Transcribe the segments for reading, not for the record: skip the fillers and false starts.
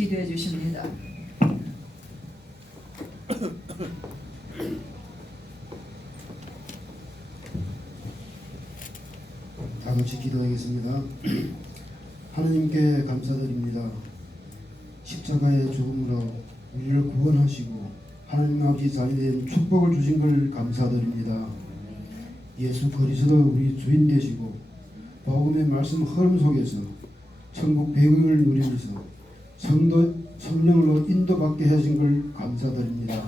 기도해 주십니다. 다 같이 기도하겠습니다. 하나님께 감사드립니다. 십자가의 죽음으로 우리를 구원하시고 하나님 아버지 자녀된 축복을 주신 걸 감사드립니다. 예수 그리스도 우리 주인 되시고 복음의 말씀 흐름 속에서 천국 배경을 누리면서 성령으로 인도받게 하신 걸 감사드립니다.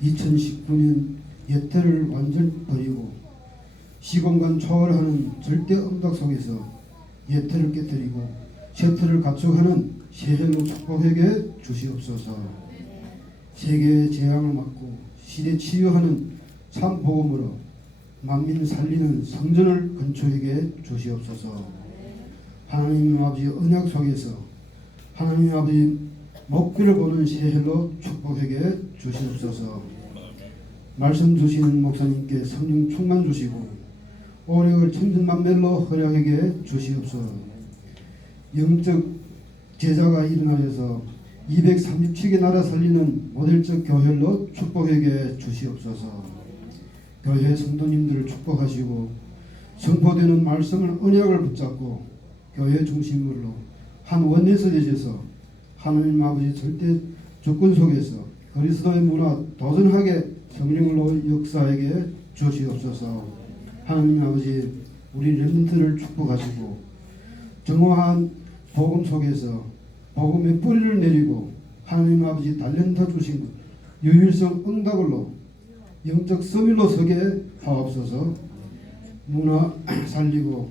2019년 예태를 완전 버리고 시공간 초월하는 절대 응답 속에서 예태를 깨뜨리고 셔틀을 갖춰가는 새해로 축복에게 주시옵소서. 세계의 재앙을 막고 시대 치유하는 참 복음으로 만민 살리는 성전을 건축에게 주시옵소서. 하나님 아버지 언약 속에서 하나님 아버지 목표를 보는 새해로 축복에게 주시옵소서. 말씀 주시는 목사님께 성령 충만 주시고 오력을 천진만별로 허락하게 주시옵소서. 영적 제자가 일어나셔서 237개 나라 살리는 모델적 교회로 축복하게 주시옵소서. 교회 성도님들을 축복하시고 선포되는 말씀을 언약을 붙잡고 교회 중심으로 한 원에서 되셔서 하나님 아버지 절대 조건 속에서 그리스도의 문화 도전하게 성령으로 역사하게 주시옵소서. 하나님 아버지 우리 렘넌트를 축복하시고 정화한 복음 속에서 복음의 뿌리를 내리고 하나님 아버지 달란트 주신 것 유일성 응답으로 영적 서밀로 서게 하옵소서. 문화 살리고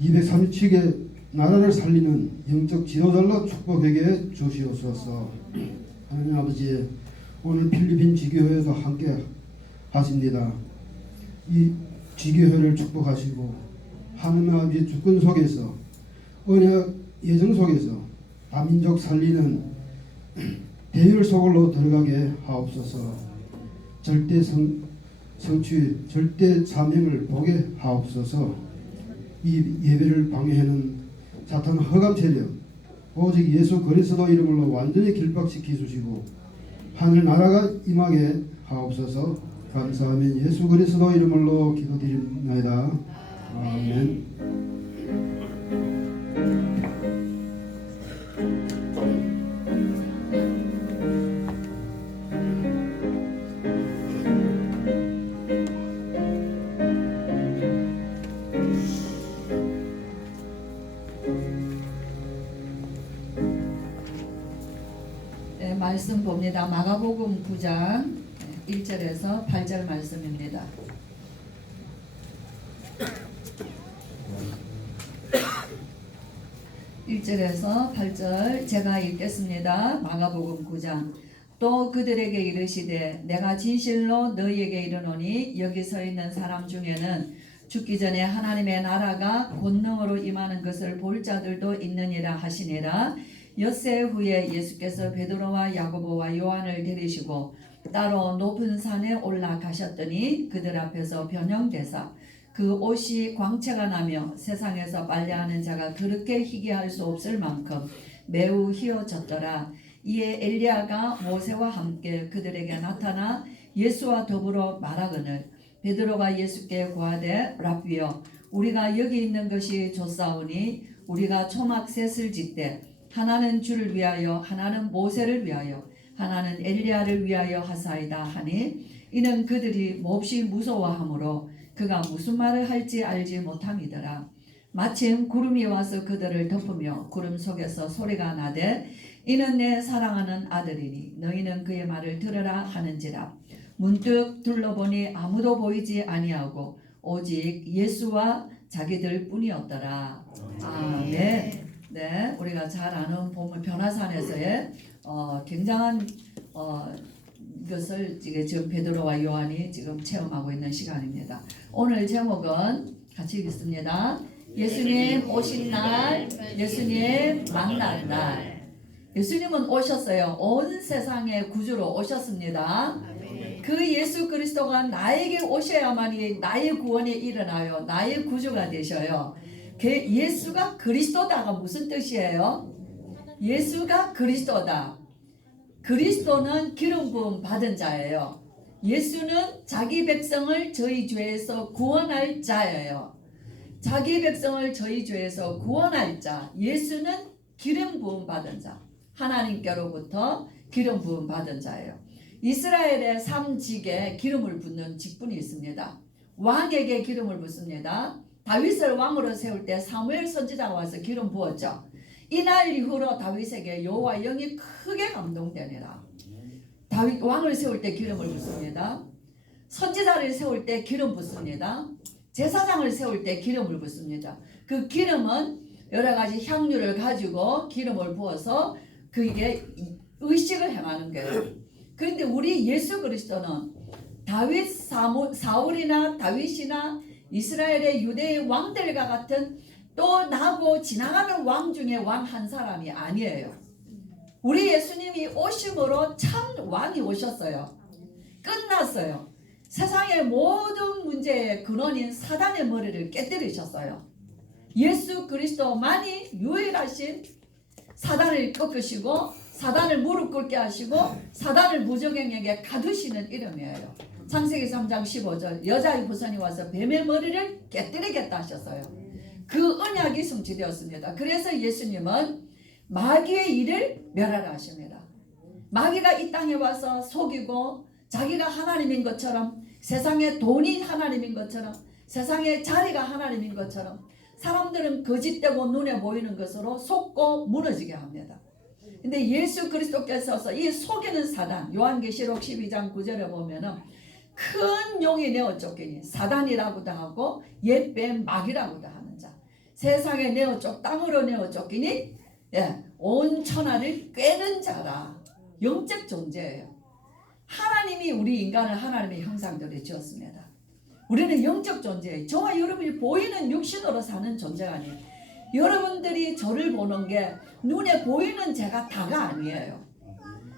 237개 나라를 살리는 영적 지도자로 축복하게 주시옵소서. 하나님 아버지 오늘 필리핀 지교회도 함께 하십니다. 이 지교회를 축복하시고 하나님 아버지 주권 속에서 언약 예정 속에서 다민족 살리는 대열 속으로 들어가게 하옵소서. 절대 성취 절대 사명을 보게 하옵소서. 이 예배를 방해하는 사탄 허감 세력 오직 예수 그리스도 이름으로 완전히 길박시켜 주시고 하늘 나라가 임하게 하옵소서. 감사하면 예수 그리스도 이름으로 기도드립니다. 아멘. 네, 말씀 봅니다. 마가복음 9장 1절에서 8절 말씀입니다. (1절에서 8절) 제가 읽겠습니다. 마가복음 9장. 또 그들에게 이르시되 내가 진실로 너희에게 이르노니 여기 서 있는 사람 중에는 죽기 전에 하나님의 나라가 권능으로 임하는 것을 볼 자들도 있느니라 하시니라. 엿새 후에 예수께서 베드로와 야고보와 요한을 데리시고 따로 높은 산에 올라가셨더니 그들 앞에서 변형되사 그 옷이 광채가 나며 세상에서 빨래하는 자가 그렇게 희게 할 수 없을 만큼 매우 희어졌더라. 이에 엘리야가 모세와 함께 그들에게 나타나 예수와 더불어 말하거늘 베드로가 예수께 고하되 랍비여 우리가 여기 있는 것이 좋사오니 우리가 초막 셋을 짓되 하나는 주를 위하여 하나는 모세를 위하여 하나는 엘리야를 위하여 하사이다 하니 이는 그들이 몹시 무서워하므로 그가 무슨 말을 할지 알지 못함이더라. 마침 구름이 와서 그들을 덮으며 구름 속에서 소리가 나되 이는 내 사랑하는 아들이니 너희는 그의 말을 들으라 하는지라. 문득 둘러보니 아무도 보이지 아니하고 오직 예수와 자기들 뿐이었더라. 아멘. 네, 우리가 잘 아는 본문 변화산에서의 굉장한 것을 지금 베드로와 요한이 지금 체험하고 있는 시간입니다. 오늘 제목은 같이 읽습니다. 예수님 오신 날, 예수님 만난 날. 예수님은 오셨어요. 온 세상의 구주로 오셨습니다. 그 예수 그리스도가 나에게 오셔야만이 나의 구원이 일어나요. 나의 구주가 되셔요. 예수가 그리스도다가 무슨 뜻이에요? 예수가 그리스도다. 그리스도는 기름 부음 받은 자예요. 예수는 자기 백성을 저희 죄에서 구원할 자예요. 자기 백성을 저희 죄에서 구원할 자. 예수는 기름 부음 받은 자. 하나님께로부터 기름 부음 받은 자예요. 이스라엘의 3직에 기름을 붓는 직분이 있습니다. 왕에게 기름을 붓습니다. 다윗을 왕으로 세울 때 사무엘 선지자가 와서 기름 부었죠. 이날 이후로 다윗에게 여호와 영이 크게 감동되니라. 다윗 왕을 세울 때 기름을 붓습니다. 선지자를 세울 때 기름 붓습니다. 제사장을 세울 때 기름을 붓습니다. 그 기름은 여러 가지 향유를 가지고 기름을 부어서 그게 의식을 행하는 거예요. 그런데 우리 예수 그리스도는 다윗, 사울이나 다윗이나 이스라엘의 유대의 왕들과 같은 또 나고 지나가는 왕 중에 왕 한 사람이 아니에요. 우리 예수님이 오심으로 참 왕이 오셨어요. 끝났어요. 세상의 모든 문제의 근원인 사단의 머리를 깨뜨리셨어요. 예수 그리스도만이 유일하신 사단을 꺾으시고 사단을 무릎 꿇게 하시고 사단을 무적행에게 가두시는 이름이에요. 창세기 3장 15절 여자의 후손이 와서 뱀의 머리를 깨뜨리겠다 하셨어요. 그 언약이 성취되었습니다. 그래서 예수님은 마귀의 일을 멸하라 하십니다. 마귀가 이 땅에 와서 속이고 자기가 하나님인 것처럼 세상의 돈이 하나님인 것처럼 세상의 자리가 하나님인 것처럼 사람들은 거짓되고 눈에 보이는 것으로 속고 무너지게 합니다. 근데 예수 그리스도께서 이 속이는 사단, 요한계시록 12장 9절에 보면은 큰 용이 내어 쫓기니 사단이라고도 하고 옛뱀 마귀라고도 하는 자, 세상에 내어 땅으로 내어 쫓기니 온 천하를 꿰는 자라. 영적 존재예요. 하나님이 우리 인간을 하나님의 형상대로 지었습니다. 우리는 영적 존재예요. 저와 여러분이 보이는 육신으로 사는 존재가 아니에요. 여러분들이 저를 보는 게 눈에 보이는 제가 다가 아니에요.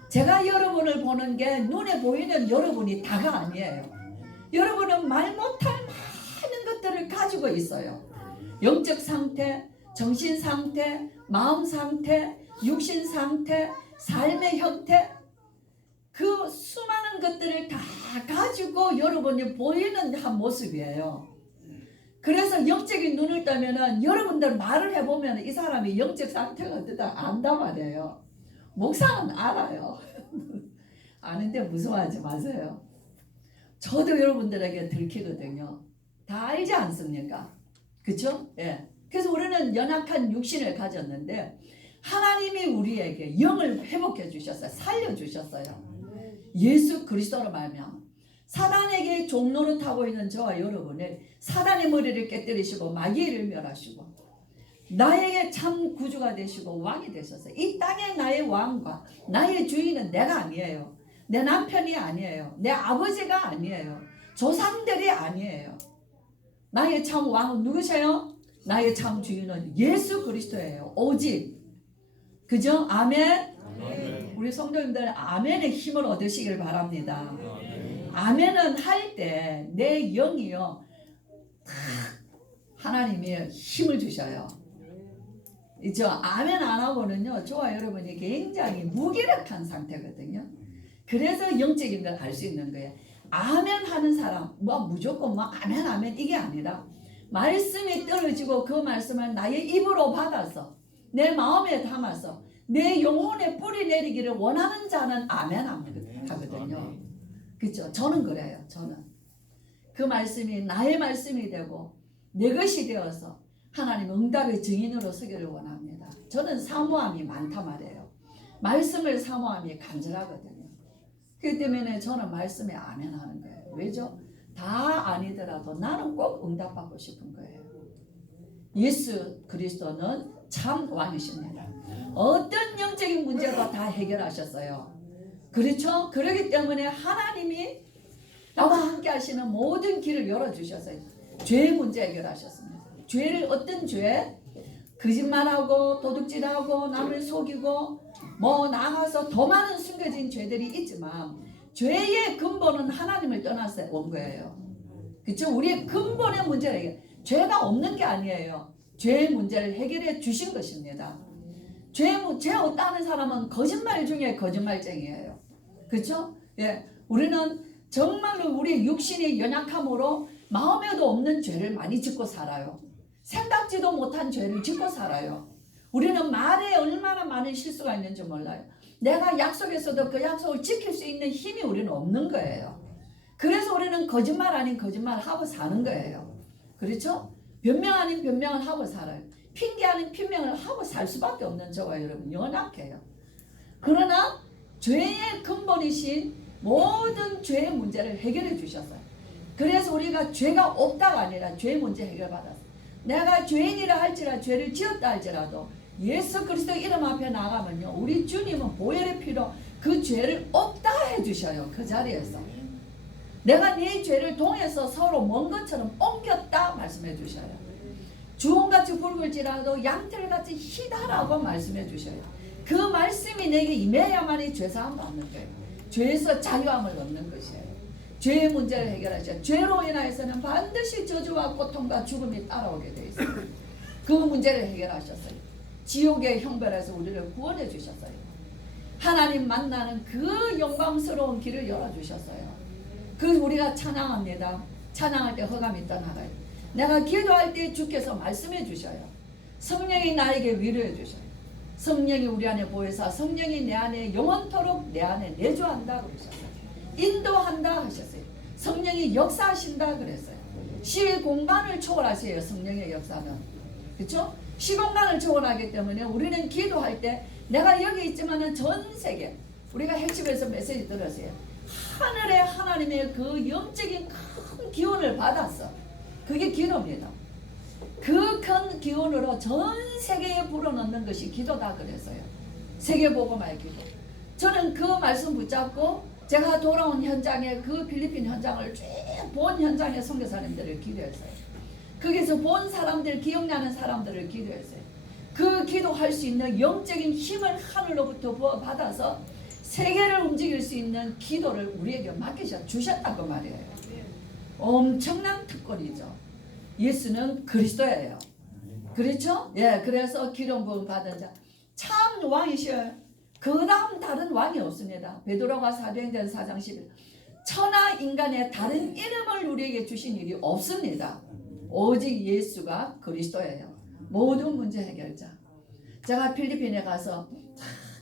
제가 여러분을 보는 게 눈에 보이는 여러분이 다가 아니에요. 여러분은 말 못할 많은 것들을 가지고 있어요. 영적 상태, 정신 상태, 마음 상태, 육신 상태, 삶의 형태, 그 수많은 것들을 다 가지고 여러분이 보이는 한 모습이에요. 그래서 영적인 눈을 뜨면은 여러분들 말을 해보면 이 사람이 영적 상태가 어떠다 안단 말이에요. 목사는 알아요. 아는데 무서워하지 마세요. 저도 여러분들에게 들키거든요. 다 알지 않습니까? 그쵸? 예. 그래서 우리는 연약한 육신을 가졌는데 하나님이 우리에게 영을 회복해 주셨어요. 살려 주셨어요. 예수 그리스도로 말미암아 사단에게 종노릇하고 있는 저와 여러분을 사단의 머리를 깨뜨리시고 마귀를 멸하시고 나에게 참 구주가 되시고 왕이 되셨어요. 이 땅에 나의 왕과 나의 주인은 내가 아니에요. 내 남편이 아니에요. 내 아버지가 아니에요. 조상들이 아니에요. 나의 참 왕은 누구세요? 나의 참 주인은 예수 그리스도예요. 오직. 그죠? 아멘? 아멘. 우리 성도님들 아멘의 힘을 얻으시길 바랍니다. 아멘은 할 때 내 영이요 하나님이 힘을 주셔요. 저 아멘 안 하고는요 저와 여러분이 굉장히 무기력한 상태거든요. 그래서 영적인 걸 알 수 있는 거예요. 아멘 하는 사람 뭐 무조건 뭐 아멘 아멘 이게 아니라 말씀이 떨어지고 그 말씀을 나의 입으로 받아서 내 마음에 담아서 내 영혼에 뿌리 내리기를 원하는 자는 아멘 하거든요. 그렇죠? 저는 그래요. 저는 그 말씀이 나의 말씀이 되고 내 것이 되어서 하나님 응답의 증인으로 서기를 원합니다. 저는 사모함이 많단 말이에요. 말씀을 사모함이 간절하거든요. 그렇기 때문에 저는 말씀에 아멘 하는 거예요. 왜죠? 다 아니더라도 나는 꼭 응답받고 싶은 거예요. 예수 그리스도는 참 왕이십니다. 어떤 영적인 문제도 다 해결하셨어요. 그렇죠? 그렇기 때문에 하나님이 나와 함께 하시는 모든 길을 열어주셨어요. 죄의 문제 해결하셨습니다. 죄를 어떤 죄? 거짓말하고 도둑질하고 남을 속이고 뭐 나가서 더 많은 숨겨진 죄들이 있지만 죄의 근본은 하나님을 떠나서 온 거예요. 그렇죠? 우리의 근본의 문제를 죄가 없는 게 아니에요. 죄의 문제를 해결해 주신 것입니다. 죄 없다는 사람은 거짓말 중에 거짓말쟁이에요. 그렇죠? 예, 우리는 정말로 우리 육신의 연약함으로 마음에도 없는 죄를 많이 짓고 살아요. 생각지도 못한 죄를 짓고 살아요. 우리는 말에 얼마나 많은 실수가 있는지 몰라요. 내가 약속했어도 그 약속을 지킬 수 있는 힘이 우리는 없는 거예요. 그래서 우리는 거짓말 아닌 거짓말을 하고 사는 거예요. 그렇죠? 변명 아닌 변명을 하고 살아요. 핑계 아닌 핑명을 하고 살 수밖에 없는 저와 여러분 연약해요. 그러나 죄의 근본이신 모든 죄의 문제를 해결해 주셨어요. 그래서 우리가 죄가 없다가 아니라 죄의 문제 해결받았어요. 내가 죄인이라 할지라 죄를 지었다 할지라도 예수 그리스도 이름 앞에 나가면요, 우리 주님은 보혈의 피로 그 죄를 없다 해주셔요. 그 자리에서 내가 네 죄를 동해서 서로 먼 것처럼 옮겼다 말씀해 주셔요. 주홍같이 붉을지라도 양털같이 희다라고 말씀해 주셔요. 그 말씀이 내게 임해야만이 죄사함 받는 거예요. 죄에서 자유함을 얻는 것이에요. 죄의 문제를 해결하셔요. 죄로 인하여서는 반드시 저주와 고통과 죽음이 따라오게 되어 있어요. 그 문제를 해결하셨어요. 지옥의 형벌에서 우리를 구원해 주셨어요. 하나님 만나는 그 영광스러운 길을 열어주셨어요. 그래서 우리가 찬양합니다. 찬양할 때 허감이 떠나가요. 내가 기도할 때 주께서 말씀해 주셔요. 성령이 나에게 위로해 주셔요. 성령이 우리 안에 보혜사 성령이 내 안에 영원토록 내 안에 내주한다 그러셨어요. 인도한다 하셨어요. 성령이 역사하신다 그랬어요. 시 공간을 초월하세요. 성령의 역사는. 그렇죠? 시공간을 초월하기 때문에 우리는 기도할 때 내가 여기 있지만은 전 세계 우리가 핵심에서 메시지 들었어요. 하늘에 하나님의 그 영적인 큰 기운을 받았어. 그게 기도입니다. 그 큰 기운으로 전 세계에 불어넣는 것이 기도다 그랬어요. 세계복음화의 기도. 저는 그 말씀 붙잡고 제가 돌아온 현장에 그 필리핀 현장을 쭉 본 현장의 선교사님들을 기도했어요. 거기서 본 사람들, 기억나는 사람들을 기도했어요. 그 기도할 수 있는 영적인 힘을 하늘로부터 부어받아서 세계를 움직일 수 있는 기도를 우리에게 맡기셨다고 말이에요. 엄청난 특권이죠. 예수는 그리스도예요. 그렇죠? 예, 그래서 기름 부음 받은 자 참 왕이셔요. 그 다음 다른 왕이 없습니다. 베드로가 사도행전 4장 11 천하 인간의 다른 이름을 우리에게 주신 일이 없습니다. 오직 예수가 그리스도예요. 모든 문제 해결자. 제가 필리핀에 가서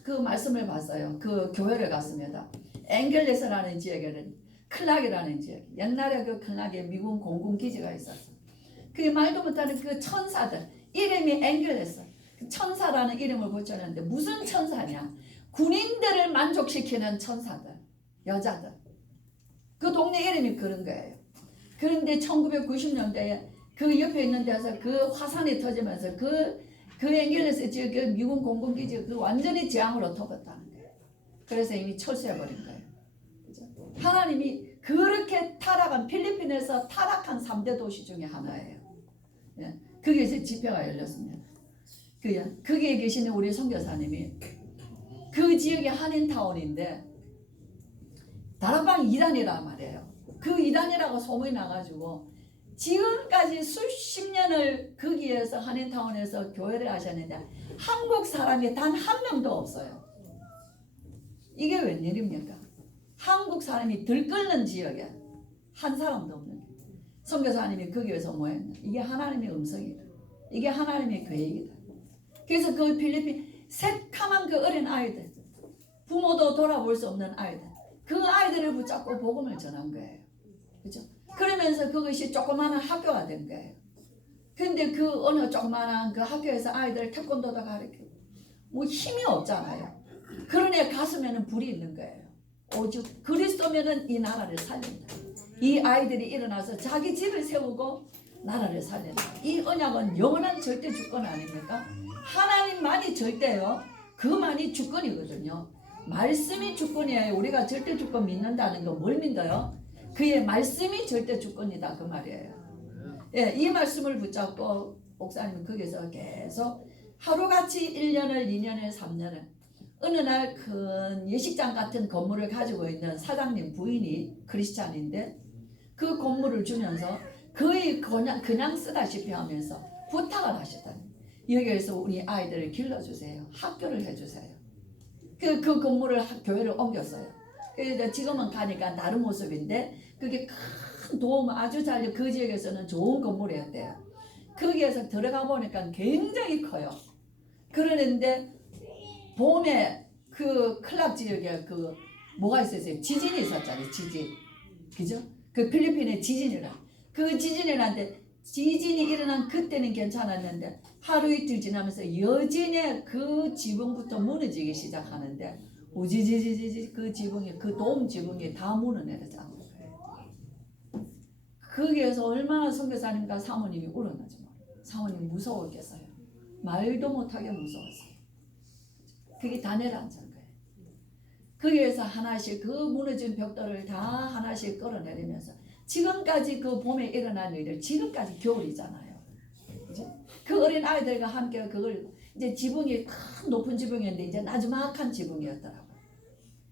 그 말씀을 봤어요. 그 교회를 갔습니다. 앵겔레스라는 지역에는 클락이라는 지역. 옛날에 그 클락에 미군 공군 기지가 있었어. 그 말도 못하는 그 천사들 이름이 앵겔레스. 천사라는 이름을 붙였는데 무슨 천사냐? 군인들을 만족시키는 천사들, 여자들. 그 동네 이름이 그런 거예요. 그런데 1990년대에 그 옆에 있는 데서 그 화산이 터지면서 그 앵겔레스 지역 그 미군 공군기지 그 완전히 재앙으로 터졌다는 거예요. 그래서 이미 철수해버린 거예요. 그죠? 하나님이 그렇게 타락한 필리핀에서 타락한 3대 도시 중에 하나예요. 예. 거기에서 집회가 열렸습니다. 거기에 계시는 우리 선교사님이 그 지역이 한인타운인데 다락방 2단이란 말이에요. 그 2단이라고 소문이 나가지고 지금까지 수십 년을 거기에서 한인타운에서 교회를 하셨는데 한국 사람이 단 한 명도 없어요. 이게 웬일입니까? 한국 사람이 들끓는 지역에 한 사람도 없는 선교사님이 거기에서 뭐 했나? 이게 하나님의 음성이다. 이게 하나님의 계획이다. 그래서 그 필리핀 새카만 그 어린 아이들, 부모도 돌아볼 수 없는 아이들, 그 아이들을 붙잡고 복음을 전한 거예요. 그죠? 그러면서 그것이 조그마한 학교가 된 거예요. 근데 그 어느 조그마한 그 학교에서 아이들 태권도도 가르치고 뭐 힘이 없잖아요. 그러니 가슴에는 불이 있는 거예요. 오직 그리스도면은 이 나라를 살린다. 이 아이들이 일어나서 자기 집을 세우고 나라를 살린다. 이 언약은 영원한 절대 주권 아닙니까? 하나님만이 절대요. 그만이 주권이거든요. 말씀이 주권이에요. 우리가 절대 주권 믿는다는 거 뭘 믿어요? 그의 말씀이 절대 주권이다 그 말이에요. 예, 이 말씀을 붙잡고 목사님은 거기서 계속 하루같이 1년을 2년을 3년을 어느 날 큰 예식장 같은 건물을 가지고 있는 사장님 부인이 크리스찬인데 그 건물을 주면서 거의 그냥 쓰다시피 하면서 부탁을 하셨다니 여기에서 우리 아이들을 길러주세요. 학교를 해주세요. 그 건물을 교회를 옮겼어요. 그래서 지금은 가니까 다른 모습인데 그게 큰 도움 아주 잘 그 지역에서는 좋은 건물이었대요. 거기에서 들어가 보니까 굉장히 커요. 그러는데 봄에 그 클락 지역에 그 뭐가 있었어요? 지진이 있었잖아요. 지진. 그죠? 그 필리핀에 지진이라. 그 지진이라는데 지진이 일어난 그때는 괜찮았는데 하루 이틀 지나면서 여진의 그 지붕부터 무너지기 시작하는데 우지지지지 그 지붕이 그 돔 지붕이 다 무너내려잖아요. 거기에서 얼마나 선교사님과 사모님이 울었는지 몰라요. 사모님 무서웠겠어요. 말도 못하게 무서웠어요. 그게 다 내려앉은 거예요. 거기에서 하나씩 그 무너진 벽돌을 다 하나씩 끌어내리면서 지금까지 그 봄에 일어난 일들 지금까지 겨울이잖아요. 그죠? 그 어린 아이들과 함께 그걸 이제 지붕이 큰 높은 지붕이었는데 이제 나지막한 지붕이었더라고요.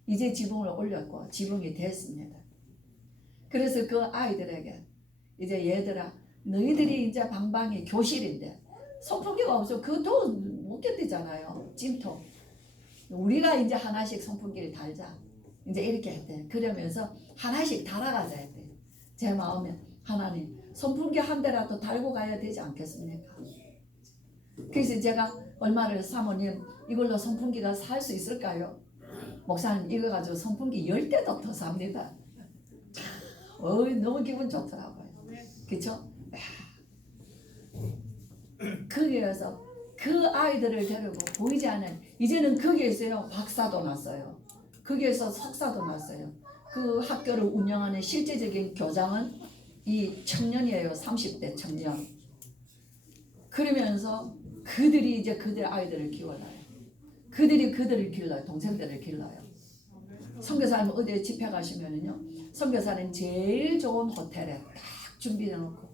이제 지붕을 올렸고 지붕이 됐습니다. 그래서 그 아이들에게 이제 얘들아 너희들이 이제 방방이 교실인데 선풍기가 없어 그 더워 못 견디잖아요. 찜통. 우리가 이제 하나씩 선풍기를 달자. 이제 이렇게 했대. 그러면서 하나씩 달아가자 했대. 제 마음에 하나님 선풍기 한 대라도 달고 가야 되지 않겠습니까? 그래서 제가 얼마를 사모님 이걸로 선풍기가 살 수 있을까요? 목사님 이거 가지고 선풍기 10대도 더 삽니다. 너무 기분 좋더라고요. 그쵸? 거기에서 그 아이들을 데리고 보이지 않는 이제는 거기에서요 박사도 났어요. 거기에서 석사도 났어요. 그 학교를 운영하는 실제적인 교장은 이 청년이에요. 30대 청년. 그러면서 그들이 이제 그들 아이들을 키워놔요. 그들이 그들을 길러요. 동생들을 길러요. 선교사님 어디에 집회 가시면은요. 선교사님 제일 좋은 호텔에 딱 준비해 놓고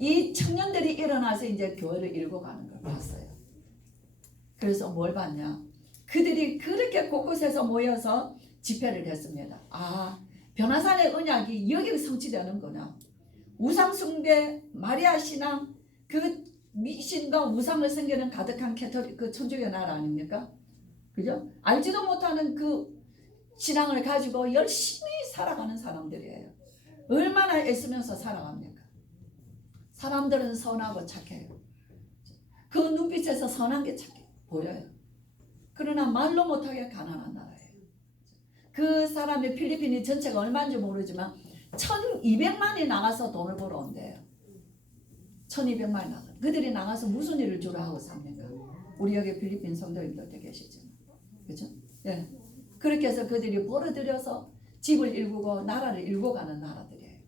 이 청년들이 일어나서 이제 교회를 일고 가는 걸 봤어요. 그래서 뭘 봤냐? 그들이 그렇게 곳곳에서 모여서 집회를 했습니다. 아, 변화산의 언약이 여기 성취되는구나. 우상숭배, 마리아 신앙, 그 미신과 우상을 섬기는 가득한 캐톨릭 그 천주교 나라 아닙니까? 그죠? 알지도 못하는 그 신앙을 가지고 열심히 살아가는 사람들이에요. 얼마나 애쓰면서 살아갑니까? 사람들은 선하고 착해요. 그 눈빛에서 선한 게 착해 보여요. 그러나 말로 못하게 가난한 나라예요. 그 사람의 필리핀이 전체가 얼마인지 모르지만 1200만이 나가서 돈을 벌어 온대요. 1200만이 나가. 그들이 나가서 무슨 일을 주로 하고 삽니까? 우리 여기 필리핀 성도님들도 계시지만. 그렇죠? 예. 그렇게 해서 그들이 벌어들여서 집을 일구고 나라를 일궈가는 나라들이에요.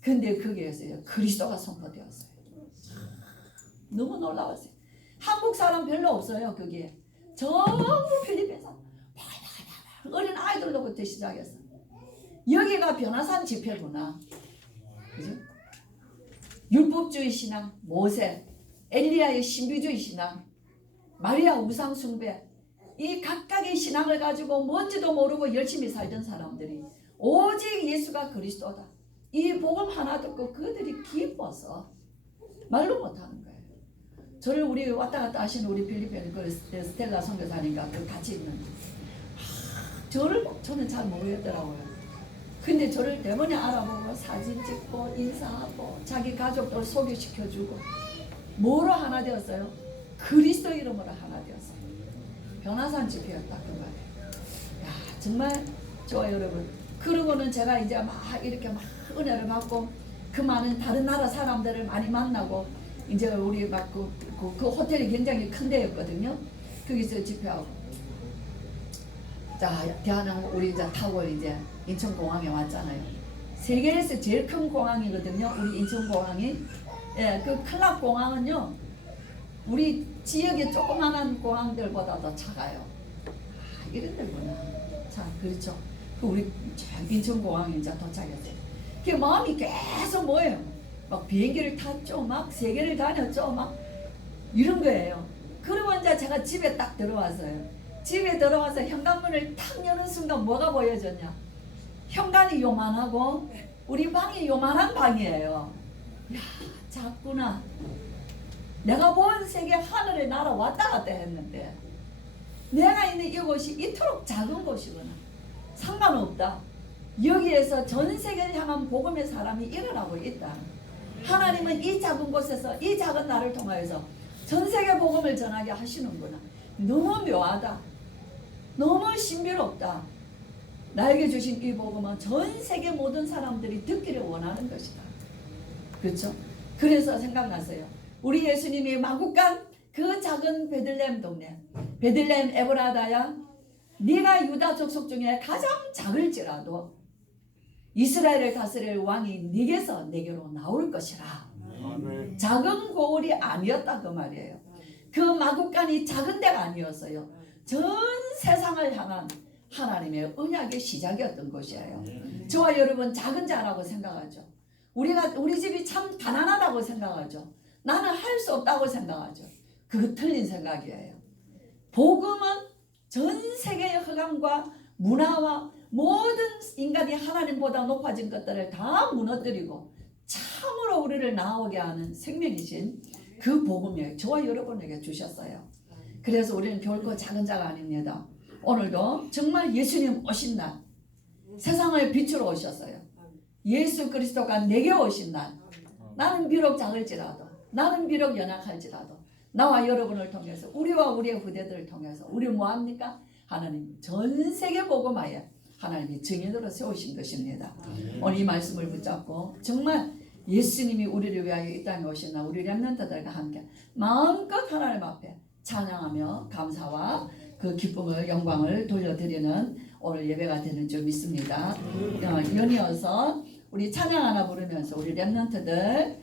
근데 거기에서요 그리스도가 선포되었어요. 너무 놀라웠어요. 한국 사람 별로 없어요. 거기에 전부 필리핀 사람 어린 아이들로부터 시작해서 여기가 변화산 집회구나. 그죠? 율법주의 신앙, 모세, 엘리야의 신비주의 신앙, 마리아 우상 숭배, 이 각각의 신앙을 가지고 뭔지도 모르고 열심히 살던 사람들이 오직 예수가 그리스도다. 이 복음 하나 듣고 그들이 기뻐서 말로 못하는 거예요. 저를 우리 왔다 갔다 하시는 우리 필리핀 그 스텔라 선교사님과 그 같이 있는 저는 잘 모르겠더라고요. 근데 저를 대번에 알아보고 사진 찍고 인사하고 자기 가족들 소개시켜주고 뭐로 하나 되었어요? 그리스도 이름으로 하나 되었어요. 변화산 집회였다 그 말이에요. 야 정말 좋아요 여러분. 그러고는 제가 이제 막 이렇게 막 은혜를 받고 그 많은 다른 나라 사람들을 많이 만나고 이제 우리 막 그 호텔이 굉장히 큰 데였거든요. 거기서 집회하고 자 대한항 우리 이제 타고 이제 인천공항에 왔잖아요. 세계에서 제일 큰 공항이거든요. 우리 인천공항이. 예, 그 클락 공항은요. 우리 지역의 조그만한 공항들보다 더 작아요. 아, 이런 데구나. 자, 그렇죠. 그 우리 인천공항에 이제 도착했어요. 그 마음이 계속 뭐예요? 막 비행기를 탔죠. 막 세계를 다녔죠. 막 이런 거예요. 그러고 이제 제가 집에 딱 들어왔어요. 집에 들어와서 현관문을 탁 여는 순간 뭐가 보여졌냐? 현관이 요만하고 우리 방이 요만한 방이에요. 야, 작구나. 내가 본 세계 하늘에 날아 왔다 갔다 했는데 내가 있는 이곳이 이토록 작은 곳이구나. 상관없다. 여기에서 전 세계를 향한 복음의 사람이 일어나고 있다. 하나님은 이 작은 곳에서 이 작은 나를 통하여서 전 세계 복음을 전하게 하시는구나. 너무 묘하다. 너무 신비롭다. 나에게 주신 이 복음은 전 세계 모든 사람들이 듣기를 원하는 것이다. 그렇죠? 그래서 생각나세요. 우리 예수님이 마국 간 그 작은 베들레헴 동네, 베들레헴 에브라다야, 네가 유다 족속 중에 가장 작을지라도 이스라엘을 다스릴 왕이 네게서 내게로 나올 것이라. 아멘. 작은 고을이 아니었다 그 말이에요. 그 마국간이 작은 데가 아니었어요. 전 세상을 향한 하나님의 언약의 시작이었던 것이에요. 저와 여러분 작은 자라고 생각하죠. 우리 집이 참 가난하다고 생각하죠. 나는 할 수 없다고 생각하죠. 그거 틀린 생각이에요. 복음은 전 세계의 흑암과 문화와 모든 인간이 하나님보다 높아진 것들을 다 무너뜨리고 참으로 우리를 나오게 하는 생명이신 그 복음을 저와 여러분에게 주셨어요. 그래서 우리는 결코 작은 자가 아닙니다. 오늘도 정말 예수님 오신 날, 세상의 빛으로 오셨어요. 예수 그리스도가 내게 오신 날, 나는 비록 작을지라도, 나는 비록 연약할지라도 나와 여러분을 통해서, 우리와 우리의 후대들을 통해서 우리 뭐합니까? 하나님 전 세계 복음하여 하나님이 증인으로 세우신 것입니다. 오늘 이 말씀을 붙잡고 정말 예수님이 우리를 위하여 이 땅에 오신 날 우리 렘넌트들과 함께 마음껏 하나님 앞에 찬양하며 감사와 그 기쁨을 영광을 돌려드리는 오늘 예배가 되는 줄 믿습니다. 연이어서 우리 찬양 하나 부르면서 우리 렘넌트들